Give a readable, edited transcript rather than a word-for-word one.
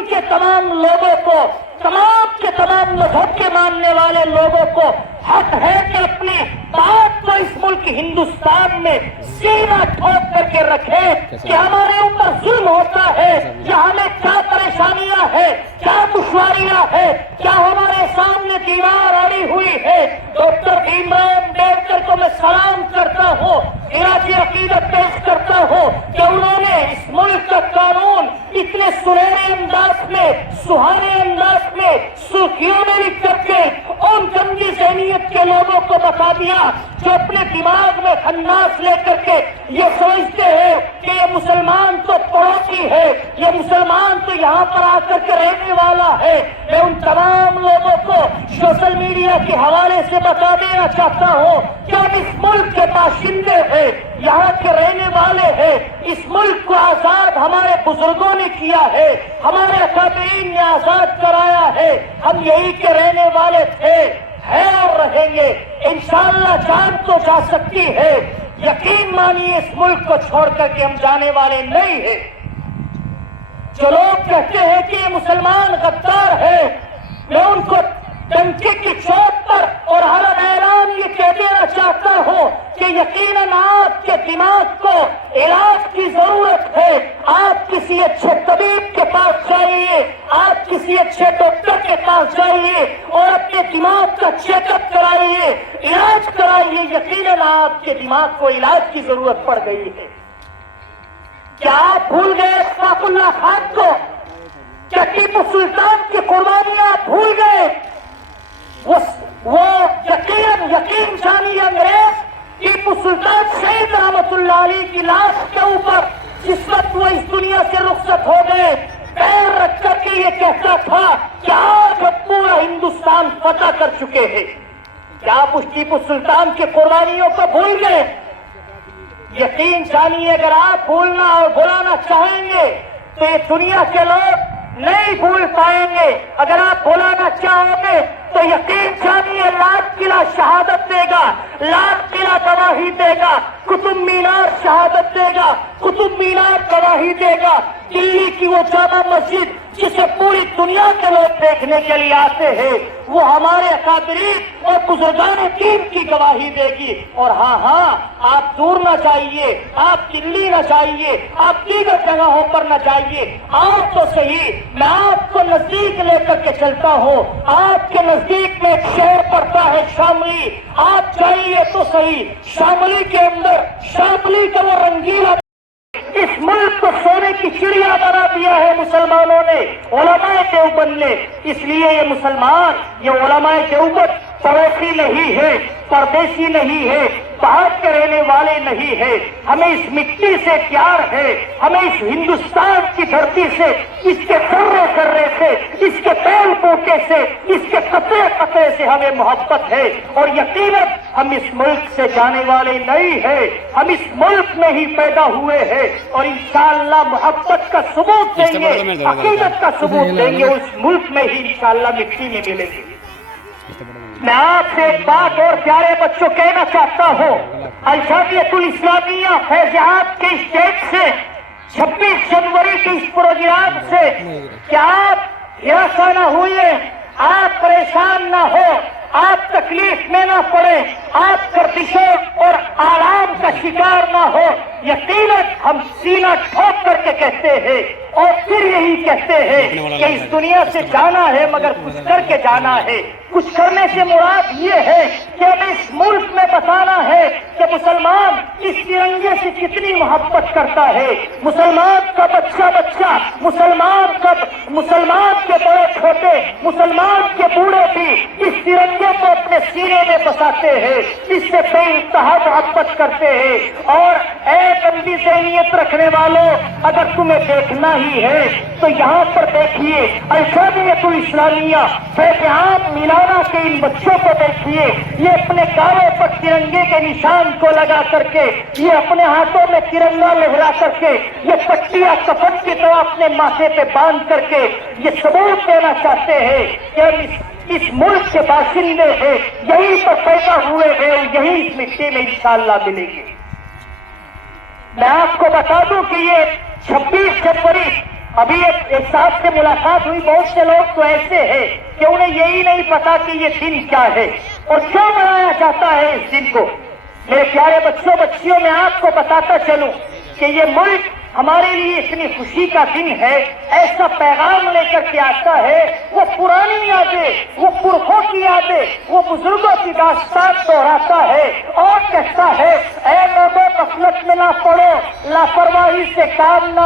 تمام کے تمام لوگوں کو، تمام کے تمام مذہب کے ماننے والے لوگوں کو حق ہے کہ اپنی بات کو اس ملک ہندوستان میں سینہ ٹھوک کر کے رکھے کہ ہمارے اوپر ظلم ہوتا ہے یا ہمیں کیا پریشانیاں ہیں، کیا دشواریاں ہیں، کیا ہمارے سامنے دیوار اڑی ہوئی ہے۔ ڈاکٹر بھیم راؤ امبیڈکر کو میں سلام کرتا ہوں، خراج عقیدت پیش کرتا ہوں کہ انہوں نے اس ملک کا قانون اتنے سنہرے انداز میں، سہانے انداز میں، سرخیوں میں لکھ کر کے ان گندی ذہنیت کے لوگوں کو بتا دیا جو اپنے دماغ میں خناس لے کر کے یہ سمجھتے ہیں کہ یہ مسلمان تو پڑوسی ہے، یہ مسلمان تو یہاں پر آ کر کے رہنے والا ہے۔ میں ان تمام لوگوں کو سوشل میڈیا کے حوالے سے بتا دینا چاہتا ہوں کہ ہم اس ملک کے باشندے ہیں، یہاں کے رہنے والے ہیں۔ اس ملک کو آزاد ہمارے بزرگوں نے کیا ہے، ہمارے اکابرین نے آزاد کرایا ہے، ہم یہی کے رہنے والے تھے، ہیں اور رہیں گے۔ انشاءاللہ جان تو جا سکتی ہے، یقین مانیے اس ملک کو چھوڑ کر کے ہم جانے والے نہیں ہیں۔ جو لوگ کہتے ہیں کہ یہ مسلمان غدار ہے، میں ان کو ڈنکے کی چوٹ پر اور علم اعلان یہ کہہ دینا چاہتا ہوں کہ یقیناً آپ کے دماغ کو علاج کی ضرورت ہے۔ آپ کسی اچھے طبیب کے پاس جائیے، آپ کسی اچھے ڈاکٹر کے پاس جائیے اور اپنے دماغ کا چیک اپ کرائیے، علاج کرائیے۔ یقیناً آپ کے دماغ کو علاج کی ضرورت پڑ گئی ہے۔ کیا آپ بھول گئے اشفاق اللہ خان کو؟ کیا ٹیپو سلطان کی قربانیاں آپ بھول گئے؟ وہ یقین جانی انگریز ٹیپو سلطان شہید رحمت اللہ علیہ کی لاش کے اوپر جس وقت وہ اس دنیا سے رخصت ہو گئے پیر رکھ کر کے یہ کہتا تھا کہ آج ہم پورا ہندوستان فتح کر چکے ہیں۔ کیا آپ اس ٹیپو سلطان کی قربانیوں کو بھول گئے؟ یقین جانیے اگر آپ بھولنا اور بھلانا چاہیں گے تو یہ دنیا کے لوگ نہیں بھول پائیں گے۔ اگر آپ بھلانا چاہو گے تو یقین جانیے لال قلعہ شہادت دے گا، لال قلعہ گواہی دے گا، قطب مینار شہادت دے گا، قطب مینار گواہی دے گا، دلی کی وہ جامع مسجد جسے پوری دنیا کے لوگ دیکھنے کے لیے آتے ہیں وہ ہمارے اکابرین اور بزرگان دین کی گواہی دے گی۔ اور ہاں آپ دور نہ جائیے، آپ دلی نہ جائیے، آپ دیگر جگہوں پر نہ جائیے، آپ تو صحیح میں آپ کو نزدیک لے کر کے چلتا ہوں۔ آپ کے نزدیک میں ایک شہر پڑتا ہے شاملی، آپ جائیے تو صحیح، شاملی کے اندر شاملی کا وہ رنگیلا اس ملک کو سونے کی چڑیا بنا دیا ہے مسلمانوں نے، علماء دیوبند نے۔ اس لیے یہ مسلمان، یہ علماء دیوبند پڑوسی نہیں ہے، پردیسی نہیں ہے، باہر کے رہنے والے نہیں ہے۔ ہمیں اس مٹی سے پیار ہے، ہمیں اس ہندوستان کی دھرتی سے، اس کے ذرے ذرے سے، اس کے پیل بوٹے سے، اس کے قطرے قطرے سے ہمیں محبت ہے۔ اور یقیناً ہم اس ملک سے جانے والے نہیں ہیں، ہم اس ملک میں ہی پیدا ہوئے ہیں اور انشاءاللہ محبت کا ثبوت دیں گے، عقیدت کا ثبوت دیں گے، اس ملک میں ہی انشاءاللہ مٹی میں ملیں گے۔ میں آپ سے ایک بات اور پیارے بچوں کہنا چاہتا ہوں، الجامعۃ الاسلامیہ فیض آباد کے اسٹیج سے 26 جنوری کے اس پروگرام سے کیا آپ ہراساں نہ ہوئے، آپ پریشان نہ ہو، آپ تکلیف میں نہ پڑے، آپ گردشوں اور آرام کا شکار نہ ہو۔ یقیناً ہم سینہ ٹھوک کر کے کہتے ہیں اور پھر یہی کہتے ہیں کہ اس دنیا سے جانا ہے مگر کچھ کر کے جانا ہے۔ کچھ کرنے سے مراد یہ ہے کہ ہمیں اس ملک میں بتانا ہے کہ مسلمان اس ترنگے سے کتنی محبت کرتا ہے، مسلمان کا بچہ بچہ، مسلمان کے بڑے چھوٹے، مسلمان کے بوڑھے بھی اس ترنگے کو اپنے سینے میں بساتے ہیں، اس سے بے انتہا محبت کرتے ہیں۔ اور اے گندی ذہنیت رکھنے والوں، اگر تمہیں دیکھنا ہی ہے تو یہاں پر دیکھیے، الجامعۃ الاسلامیہ فیض عام میلانہ کے ان بچوں کو دیکھیے، یہ اپنے گالوں پر ترنگے کے نشان کو لگا کر کے، یہ اپنے ہاتھوں میں ترنگا لہرا کر کے، یہ پٹیاں کفن کی طرح اپنے ماتھے پہ باندھ کر کے یہ ثبوت دینا چاہتے ہیں کہ ہم اس ملک کے باشندے ہیں، یہیں پر پیدا ہوئے ہیں اور یہیں اس مٹی میں انشاءاللہ ملیں گے۔ میں آپ کو بتا دوں کہ یہ 26 جنوری ابھی ایک صاحب سے ملاقات ہوئی، بہت سے لوگ تو ایسے ہیں کہ انہیں یہی نہیں پتا کہ یہ دن کیا ہے اور کیوں منایا جاتا ہے اس دن کو۔ میرے پیارے بچوں بچیوں، میں آپ کو بتاتا چلوں کہ یہ ملک ہمارے لیے اتنی خوشی کا دن ہے، ایسا پیغام لے کر کے آتا ہے، وہ پرانی یادیں، وہ پرکھوں کی یادیں، وہ بزرگوں کی داستان دہراتا ہے اور کہتا ہے اے لوگوں غفلت میں نہ پڑو، لاپرواہی سے کام نہ